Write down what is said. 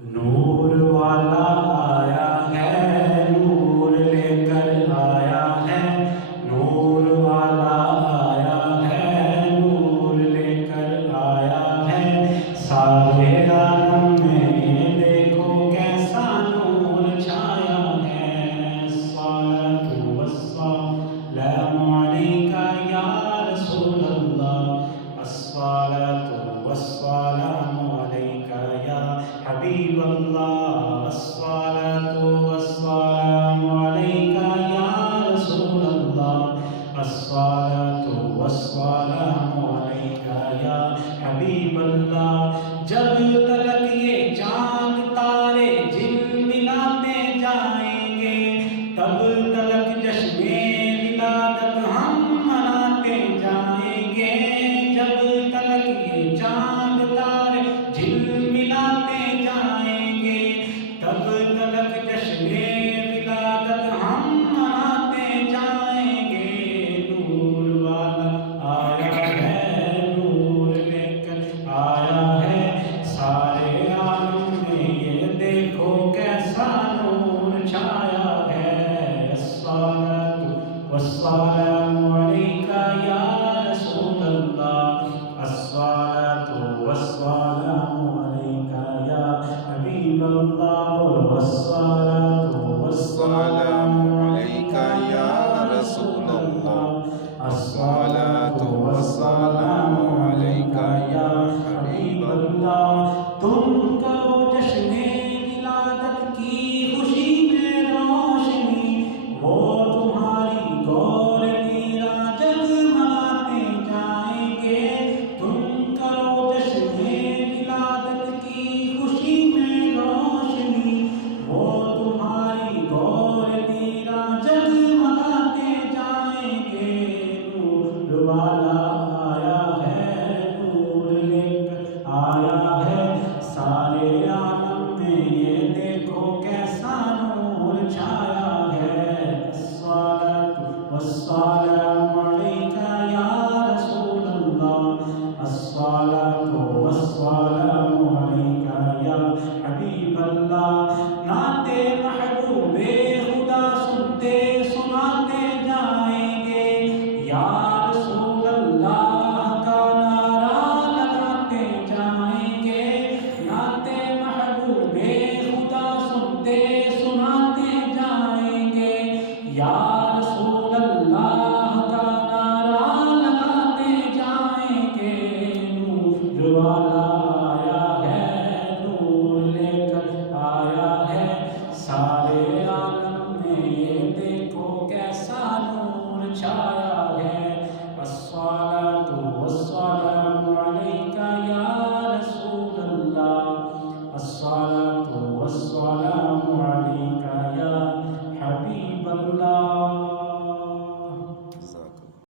نور والا آیا ہے، نور لے کر آیا ہے، نور والا آیا ہے، نور لے کر آیا ہے، سارے عالم میں یہ دیکھو کیسا نور چھایا ہے۔ الصلاۃ والسلام علیک یا رسول اللہ، الصلاۃ والسلام علیک یا حبیب اللہ، الصلاۃ والسلام علیک یا رسول اللہ، الصلاۃ والسلام علیک یا حبیب اللہ۔ جب تلک یہ چاند تارے جھلملاتے جائیں گے، تب تلک جشن ولادت ہم مناتے جائیں گے۔ جب تلک یہ چاند تارے جھلملاتے جائیں گے، تب تلک جشن ولادت ہم مناتے جائیں گے۔ نور والا آیا ہے، نور لے کر آیا ہے، سارے عالم میں یہ دیکھو کیسا نور چھایا ہے۔ الصلاۃ والسلام علیک یا رسول اللہ، الصلاۃ والسلام علیک یا حبیب اللہ، الصلاۃ والسلام علیک یا رسول اللہ، الصلاۃ والسلام علیک یا حبیب اللہ۔ تم کرو جشن ولادت کی خوشی میں روشنی، وہ تمہاری گور نیرا جگمگاتے جائیں گے۔ تم کرو جشن ولادت کی خوشی میں روشنی، وہ تمہاری گور نیرا جگمگاتے جائیں گے۔ نور والا آیا ہے، نور لے کر آیا ہے، سارے عالم میں یہ دیکھو کیسا نور چھایا ہے۔ الصلاۃ والسلام علیک یا رسول اللہ، الصلاۃ والسلام علیک یا حبیب اللہ۔ نعت محبوب خدا سنتے سناتے جائیں گے، یا رسول اللہ کا نعرہ لگاتے جائیں گے۔ نعت محبوب خدا سنتے سناتے جائیں گے، یا رسول اللہ کا نعرہ لگاتے جائیں گے۔ نور والا آیا ہے، نور لے کر آیا ہے، سارے عالم میں یہ دیکھو کیسا نور چھایا ہے۔ الصلاۃ والسلام علیک یا رسول اللہ، الصلاۃ والسلام